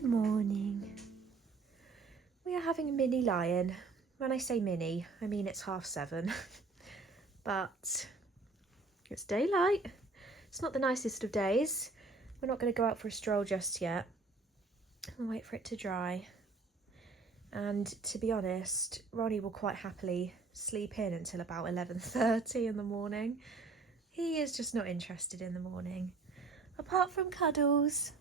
Good morning. We are having a mini lie-in. When I say mini, I mean it's 7:30. But it's daylight. It's not the nicest of days. We're not going to go out for a stroll just yet. We'll wait for it to dry. And to be honest, Ronnie will quite happily sleep in until about 11:30 in the morning. He is just not interested in the morning. Apart from cuddles.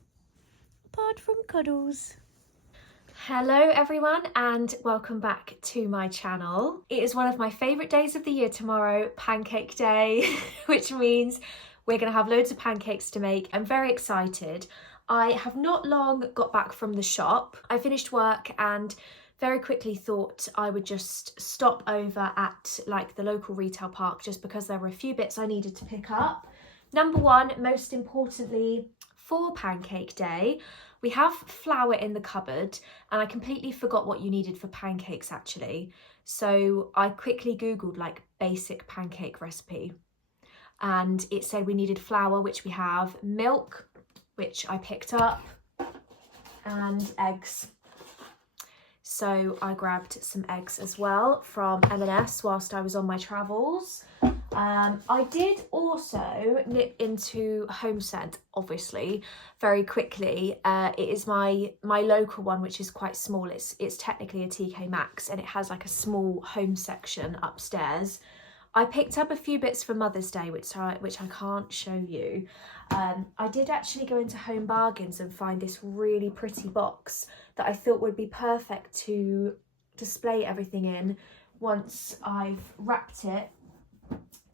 Hello everyone and welcome back to my channel. It is one of my favourite days of the year tomorrow, Pancake Day, which means we're going to have loads of pancakes to make. I'm very excited. I have not long got back from the shop. I finished work and very quickly thought I would just stop over at like the local retail park just because there were a few bits I needed to pick up. Number one, most importantly, for Pancake Day, we have flour in the cupboard and I completely forgot what you needed for pancakes actually. So I quickly Googled like basic pancake recipe and it said we needed flour, which we have, milk, which I picked up, and eggs. So I grabbed some eggs as well from M&S whilst I was on my travels. I did also nip into Homesense, obviously, very quickly. It is my local one, which is quite small. It's technically a TK Maxx and it has like a small home section upstairs. I picked up a few bits for Mother's Day, which I can't show you. I did actually go into Home Bargains and find this really pretty box that I thought would be perfect to display everything in once I've wrapped it,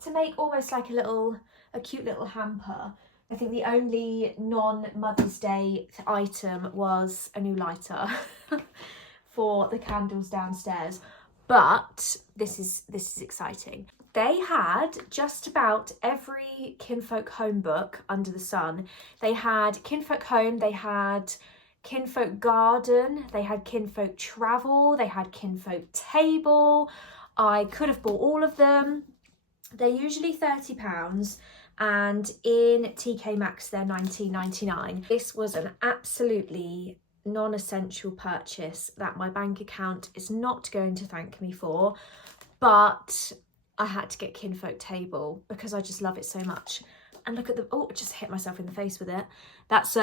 to make almost like a cute little hamper. I think the only non-Mother's Day item was a new lighter for the candles downstairs. But this is exciting. They had just about every Kinfolk Home book under the sun. They had Kinfolk Home, they had Kinfolk Garden, they had Kinfolk Travel, they had Kinfolk Table. I could have bought all of them. They're usually £30 and in TK Maxx they're £19.99. This was an absolutely non-essential purchase that my bank account is not going to thank me for, but I had to get Kinfolk Table because I just love it so much. And look at the, oh, I just hit myself in the face with it. That's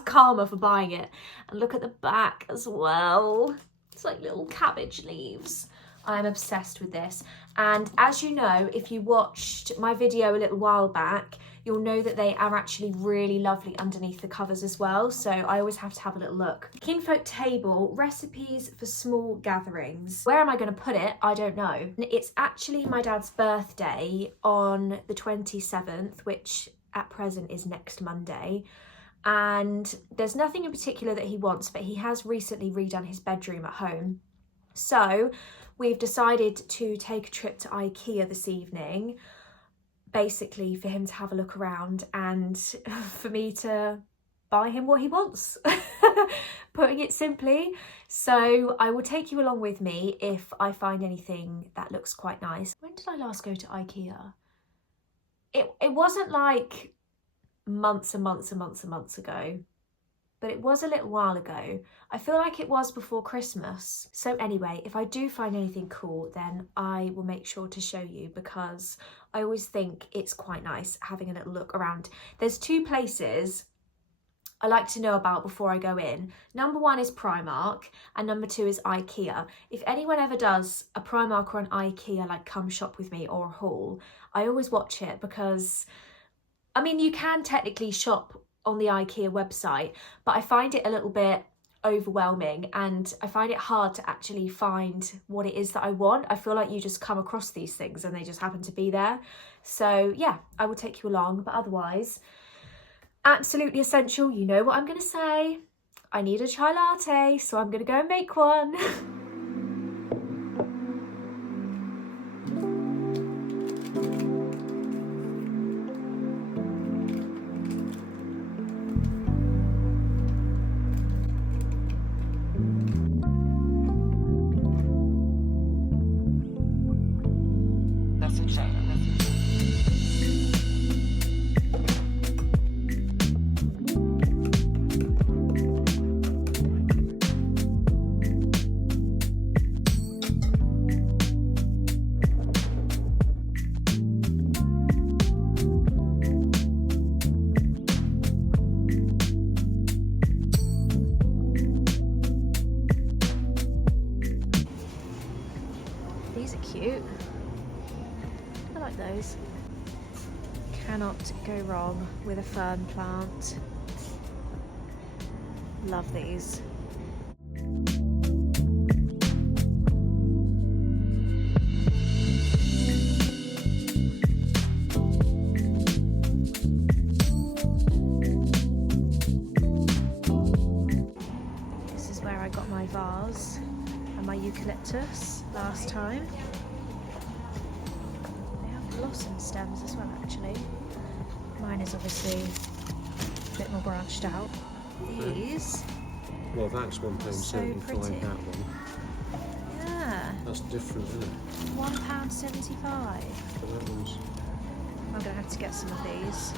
karma for buying it. And look at the back as well. It's like little cabbage leaves. I'm obsessed with this. And as you know, if you watched my video a little while back, you'll know that they are actually really lovely underneath the covers as well. So I always have to have a little look. Kinfolk Table, recipes for small gatherings. Where am I going to put it? I don't know. It's actually my dad's birthday on the 27th, which at present is next Monday. And there's nothing in particular that he wants, but he has recently redone his bedroom at home. So we've decided to take a trip to IKEA this evening, basically for him to have a look around and for me to buy him what he wants, putting it simply. So I will take you along with me if I find anything that looks quite nice. When did I last go to IKEA? It wasn't like months and months and months and months ago, but it was a little while ago. I feel like it was before Christmas. So anyway, if I do find anything cool, then I will make sure to show you because I always think it's quite nice having a little look around. There's two places I like to know about before I go in. Number one is Primark and number two is IKEA. If anyone ever does a Primark or an IKEA like come shop with me or a haul, I always watch it because, I mean, you can technically shop on the IKEA website, but I find it a little bit overwhelming and I find it hard to actually find what it is that I want. I feel like you just come across these things and they just happen to be there. So yeah, I will take you along, but otherwise, absolutely essential. You know what I'm going to say. I need a chai latte, so I'm going to go and make one. cannot go wrong with a fern plant. Love these. This is where I got my vase and my eucalyptus last time. They have blossom stems as well, actually. Mine is obviously a bit more branched out. These. Well, that's £1.75, so pretty. that one. Yeah. That's different, isn't it? £1.75. But that one's... I'm gonna have to get some of these.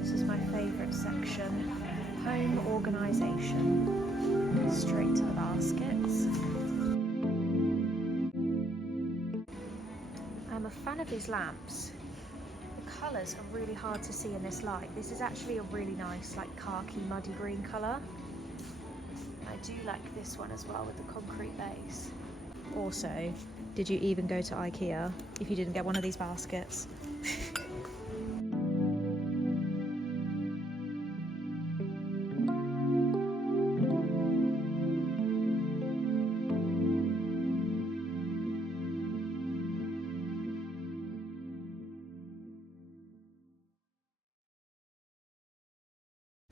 This is my favourite section. Home organisation. Straight to the baskets. I'm a fan of these lamps. The colours are really hard to see in this light. This is actually a really nice, like, khaki muddy green colour. I do like this one as well with the concrete base. Also, did you even go to IKEA if you didn't get one of these baskets?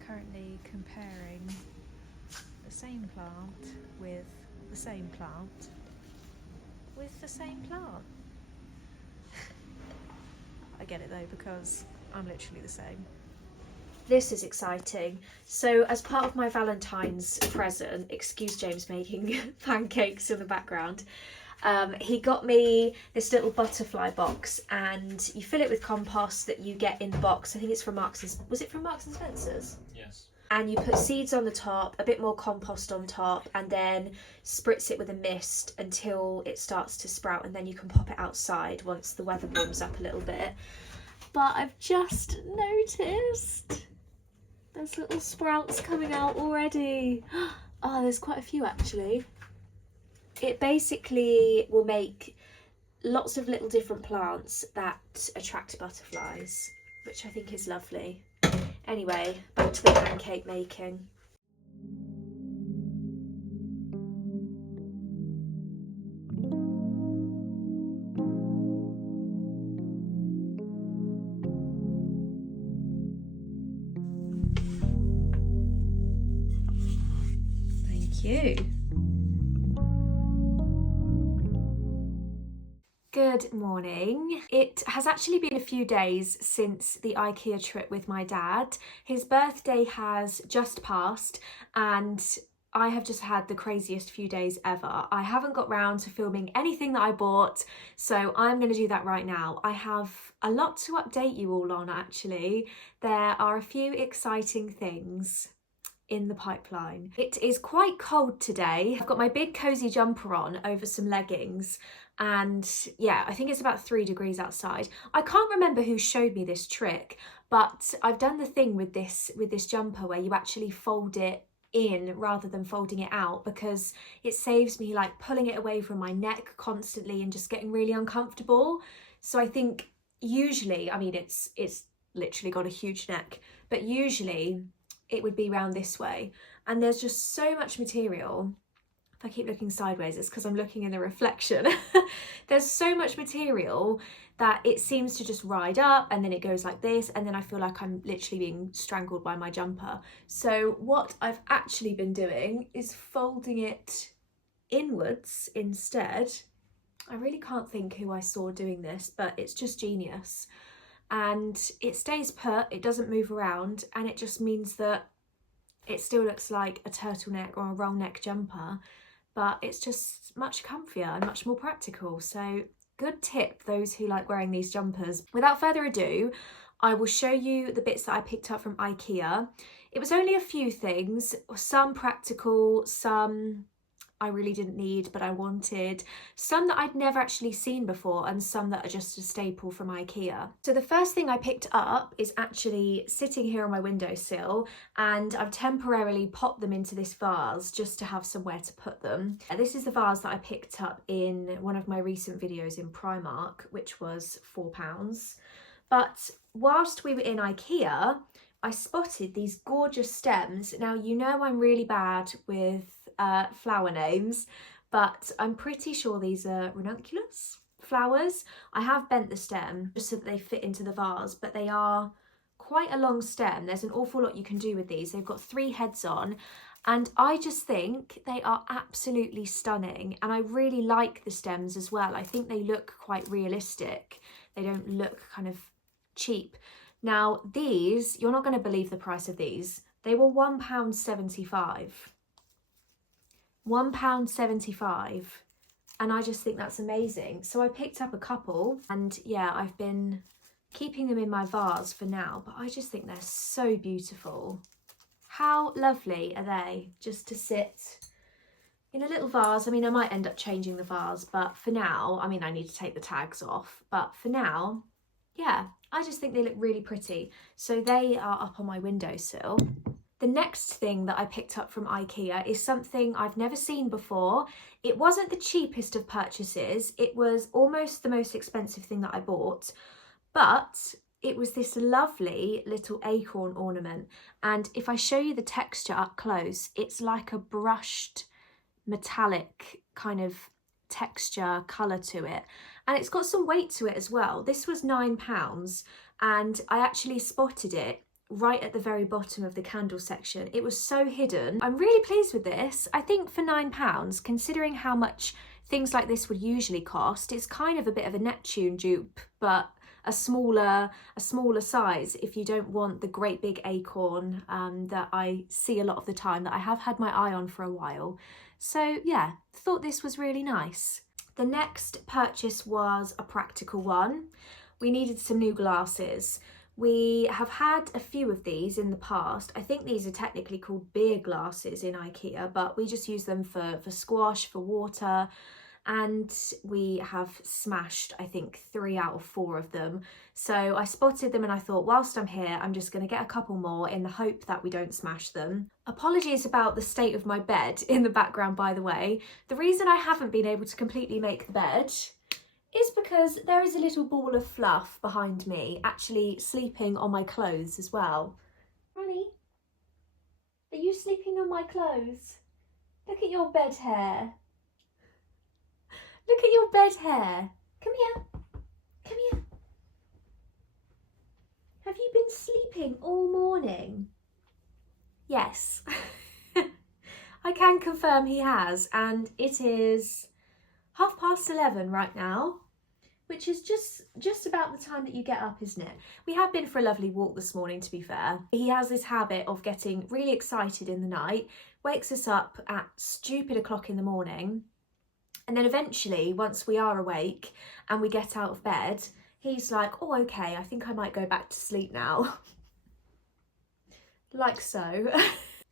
Currently comparing the same plant with the same plant with the same plant. I get it though, because I'm literally the same. This is exciting. So as part of my Valentine's present, excuse James making pancakes in the background, he got me this little butterfly box, and you fill it with compost that you get in the box. I think it's from was it from Marks and Spencer's? Yes. And you put seeds on the top, a bit more compost on top, and then spritz it with a mist until it starts to sprout, and then you can pop it outside once the weather warms up a little bit. But I've just noticed there's little sprouts coming out already. Oh, there's quite a few actually. It basically will make lots of little different plants that attract butterflies, which I think is lovely. Anyway, back to the pancake making. Thank you. Good morning. It has actually been a few days since the IKEA trip with my dad. His birthday has just passed and I have just had the craziest few days ever. I haven't got round to filming anything that I bought, so I'm going to do that right now. I have a lot to update you all on actually. There are a few exciting things in the pipeline. It is quite cold today. I've got my big cozy jumper on over some leggings, and yeah, I think it's about 3 degrees outside. I can't remember who showed me this trick, but I've done the thing with this jumper where you actually fold it in rather than folding it out, because it saves me like pulling it away from my neck constantly and just getting really uncomfortable. So I think usually, I mean, it's literally got a huge neck, but usually it would be round this way, and there's just so much material. If I keep looking sideways, it's because I'm looking in the reflection. There's so much material that it seems to just ride up, and then it goes like this, and then I feel like I'm literally being strangled by my jumper. So what I've actually been doing is folding it inwards instead. I really can't think who I saw doing this, but it's just genius. And it stays put, it doesn't move around, and it just means that it still looks like a turtleneck or a roll neck jumper, but it's just much comfier and much more practical. So good tip, those who like wearing these jumpers. Without further ado, I will show you the bits that I picked up from IKEA. It was only a few things, some practical, some I really didn't need but I wanted, some that I'd never actually seen before, and some that are just a staple from IKEA. So the first thing I picked up is actually sitting here on my windowsill, and I've temporarily popped them into this vase just to have somewhere to put them. This is the vase that I picked up in one of my recent videos in Primark, which was £4. But whilst we were in IKEA, I spotted these gorgeous stems. Now, you know I'm really bad with flower names, but I'm pretty sure these are ranunculus flowers. I have bent the stem just so that they fit into the vase, but they are quite a long stem. There's an awful lot you can do with these. They've got 3 heads on, and I just think they are absolutely stunning, and I really like the stems as well. I think they look quite realistic. They don't look kind of cheap. Now these, you're not going to believe the price of these. They were £1.75. £1.75, and I just think that's amazing. So I picked up a couple, and yeah, I've been keeping them in my vase for now, but I just think they're so beautiful. How lovely are they, just to sit in a little vase? I mean, I might end up changing the vase, but for now, I mean, I need to take the tags off, but for now, yeah, I just think they look really pretty. So they are up on my windowsill. The next thing that I picked up from IKEA is something I've never seen before. It wasn't the cheapest of purchases. It was almost the most expensive thing that I bought, but it was this lovely little acorn ornament. And if I show you the texture up close, it's like a brushed metallic kind of texture colour to it, and it's got some weight to it as well. This was £9, and I actually spotted it right at the very bottom of the candle section. It was so hidden. I'm really pleased with this. I think for £9, considering how much things like this would usually cost, it's kind of a bit of a Neptune dupe, but a smaller size if you don't want the great big acorn that I see a lot of the time, that I have had my eye on for a while. So yeah, thought this was really nice. The next purchase was a practical one. We needed some new glasses. We have had a few of these in the past. I think these are technically called beer glasses in IKEA, but we just use them for squash, for water, and we have smashed, I think, 3 out of 4 of them. So I spotted them and I thought, whilst I'm here, I'm just going to get a couple more in the hope that we don't smash them. Apologies about the state of my bed in the background, by the way. The reason I haven't been able to completely make the bed is because there is a little ball of fluff behind me, actually sleeping on my clothes as well. Ronnie, are you sleeping on my clothes? Look at your bed hair. Look at your bed hair. Come here. Come here. Have you been sleeping all morning? Yes. I can confirm he has, and it is 11:30 right now, which is just about the time that you get up, isn't it? We have been for a lovely walk this morning, to be fair. He has this habit of getting really excited in the night, wakes us up at stupid o'clock in the morning, and then eventually, once we are awake and we get out of bed, he's like, oh, okay, I think I might go back to sleep now. Like so.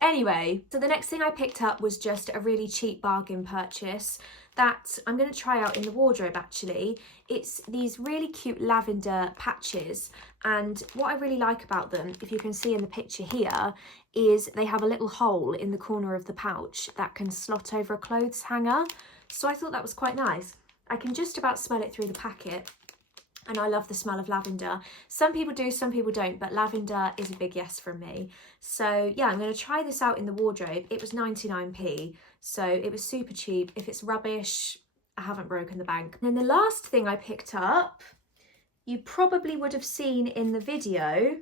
Anyway, so the next thing I picked up was just a really cheap bargain purchase that I'm going to try out in the wardrobe actually. It's these really cute lavender patches, and what I really like about them, if you can see in the picture here, is they have a little hole in the corner of the pouch that can slot over a clothes hanger. So I thought that was quite nice. I can just about smell it through the packet, and I love the smell of lavender. Some people do, some people don't, but lavender is a big yes from me. So yeah, I'm going to try this out in the wardrobe. It was 99p, so it was super cheap. If it's rubbish, I haven't broken the bank. And then the last thing I picked up, you probably would have seen in the video,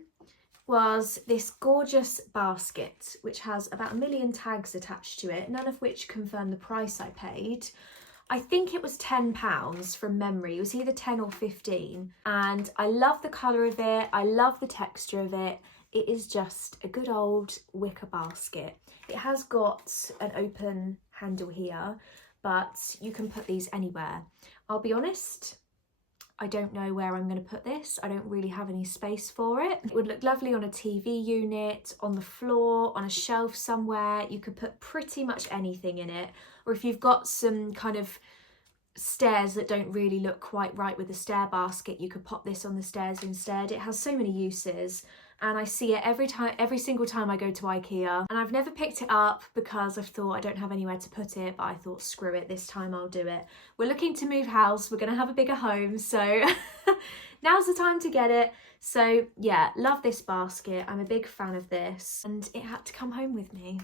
was this gorgeous basket, which has about 1 million tags attached to it, none of which confirm the price I paid. I think it was £10 from memory. It was either 10 or 15. And I love the colour of it. I love the texture of it. It is just a good old wicker basket. It has got an open handle here, but you can put these anywhere. I'll be honest, I don't know where I'm going to put this. I don't really have any space for it. It would look lovely on a TV unit, on the floor, on a shelf somewhere. You could put pretty much anything in it. Or if you've got some kind of stairs that don't really look quite right with the stair basket, you could pop this on the stairs instead. It has so many uses. And I see it every single time I go to IKEA. And I've never picked it up because I've thought I don't have anywhere to put it, but I thought screw it, this time I'll do it. We're looking to move house, we're gonna have a bigger home, so now's the time to get it. So yeah, love this basket. I'm a big fan of this and it had to come home with me.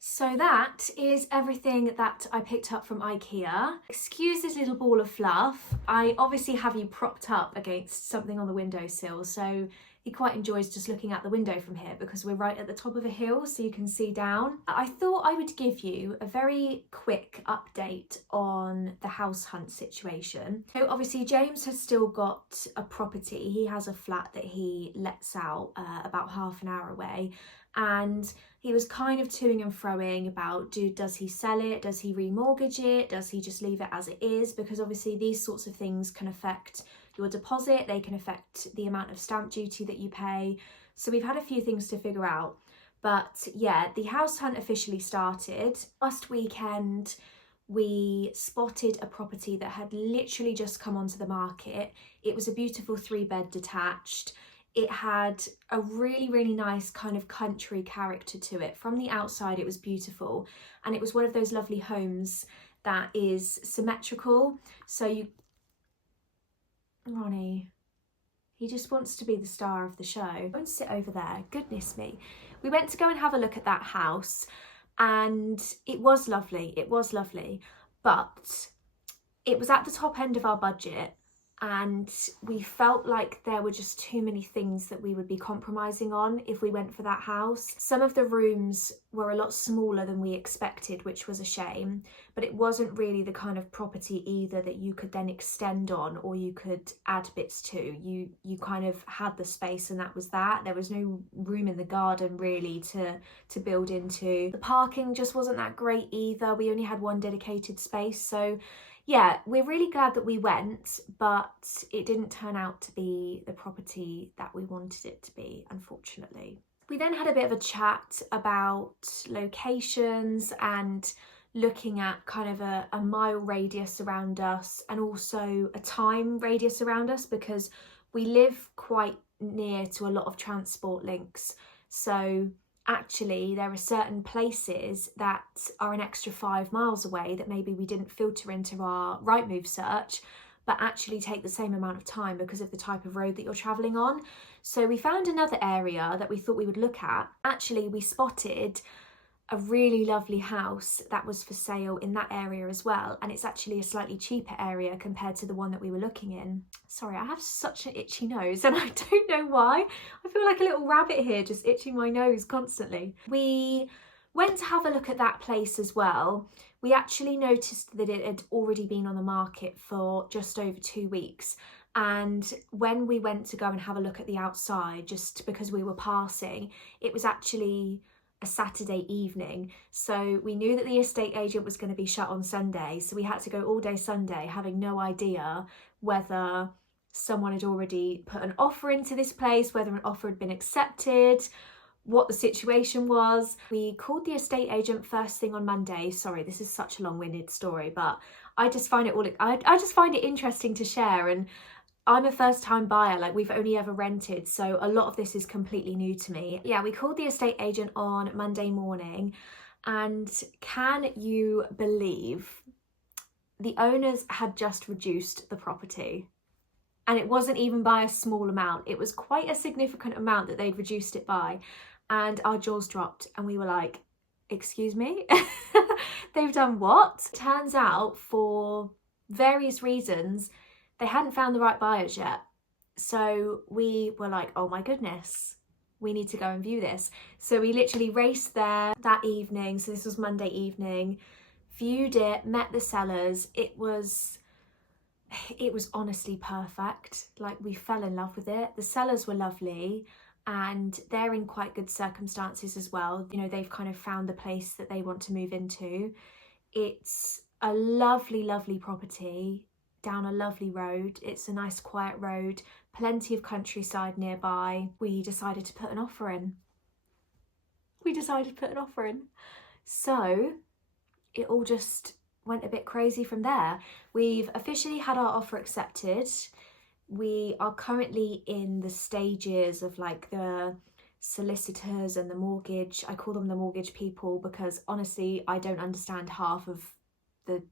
So that is everything that I picked up from IKEA. Excuse this little ball of fluff. I obviously have you propped up against something on the windowsill, so he quite enjoys just looking out the window from here because we're right at the top of a hill so you can see down. I thought I would give you a very quick update on the house hunt situation. So obviously James has still got a property. He has a flat that he lets out about half an hour away, and he was kind of toing and froing about does he sell it, does he remortgage it, does he just leave it as it is, because obviously these sorts of things can affect your deposit, they can affect the amount of stamp duty that you pay. So we've had a few things to figure out. But yeah, the house hunt officially started. Last weekend, we spotted a property that had literally just come onto the market. It was a beautiful 3-bed detached. It had a really, really nice kind of country character to it. From the outside, it was beautiful. And it was one of those lovely homes that is symmetrical. So Ronnie, he just wants to be the star of the show. Don't sit over there, goodness me. We went to go and have a look at that house and it was lovely, but it was at the top end of our budget and we felt like there were just too many things that we would be compromising on if we went for that house. Some of the rooms were a lot smaller than we expected, which was a shame, but it wasn't really the kind of property either that you could then extend on or you could add bits to. You kind of had the space and that was that. There was no room in the garden really to build into. The parking just wasn't that great either. We only had one dedicated space, so yeah, we're really glad that we went, but it didn't turn out to be the property that we wanted it to be, unfortunately. We then had a bit of a chat about locations and looking at kind of a mile radius around us and also a time radius around us because we live quite near to a lot of transport links. So actually there are certain places that are an extra 5 miles away that maybe we didn't filter into our Rightmove search, but actually take the same amount of time because of the type of road that you're travelling on. So we found another area that we thought we would look at. Actually, we spotted a really lovely house that was for sale in that area as well, and it's actually a slightly cheaper area compared to the one that we were looking in. Sorry, I have such an itchy nose and I don't know why. I feel like a little rabbit here just itching my nose constantly. We went to have a look at that place as well. We actually noticed that it had already been on the market for just over 2 weeks, and when we went to go and have a look at the outside, just because we were passing, it was actually a Saturday evening, so we knew that the estate agent was going to be shut on Sunday, so we had to go all day Sunday having no idea whether someone had already put an offer into this place, whether an offer had been accepted, what the situation was. We called the estate agent first thing on Monday. Sorry, this is such a long-winded story, but I just find it interesting to share, and I'm a first-time buyer, like we've only ever rented, so a lot of this is completely new to me. Yeah, we called the estate agent on Monday morning, and can you believe the owners had just reduced the property? And it wasn't even by a small amount. It was quite a significant amount that they'd reduced it by, and our jaws dropped and we were like, excuse me? They've done what? Turns out, for various reasons, they hadn't found the right buyers yet. So we were like, oh my goodness, we need to go and view this. So we literally raced there that evening. So this was Monday evening, viewed it, met the sellers. It was honestly perfect. Like, we fell in love with it. The sellers were lovely and they're in quite good circumstances as well. You know, they've kind of found the place that they want to move into. It's a lovely, lovely property. down a lovely road. It's a nice quiet road, plenty of countryside nearby. We decided to put an offer in. So it all just went a bit crazy from there. We've officially had our offer accepted. We are currently in the stages of like the solicitors and the mortgage. I call them the mortgage people because honestly, I don't understand half of the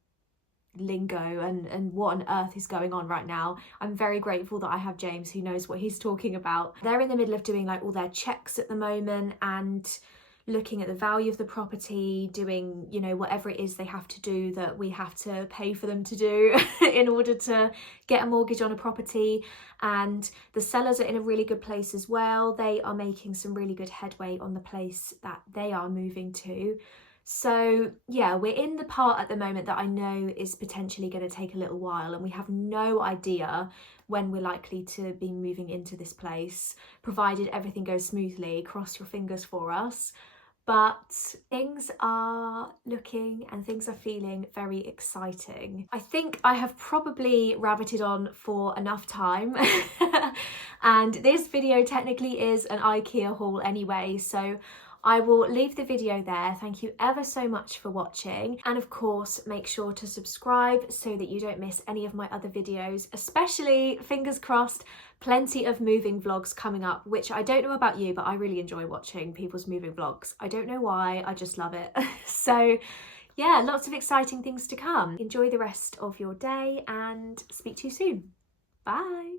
lingo and what on earth is going on right now. I'm very grateful that I have James who knows what he's talking about. They're in the middle of doing like all their checks at the moment and looking at the value of the property, doing, you know, whatever it is they have to do that we have to pay for them to do in order to get a mortgage on a property. And the sellers are in a really good place as well. They are making some really good headway on the place that they are moving to. So yeah, we're in the part at the moment that I know is potentially going to take a little while, and we have no idea when we're likely to be moving into this place, provided everything goes smoothly. Cross your fingers for us. But things are looking and things are feeling very exciting. I think I have probably rabbited on for enough time and this video technically is an IKEA haul anyway, so I will leave the video there. Thank you ever so much for watching, and of course make sure to subscribe so that you don't miss any of my other videos, especially, fingers crossed, plenty of moving vlogs coming up, which I don't know about you, but I really enjoy watching people's moving vlogs. I don't know why, I just love it. So yeah, lots of exciting things to come. Enjoy the rest of your day and speak to you soon. Bye.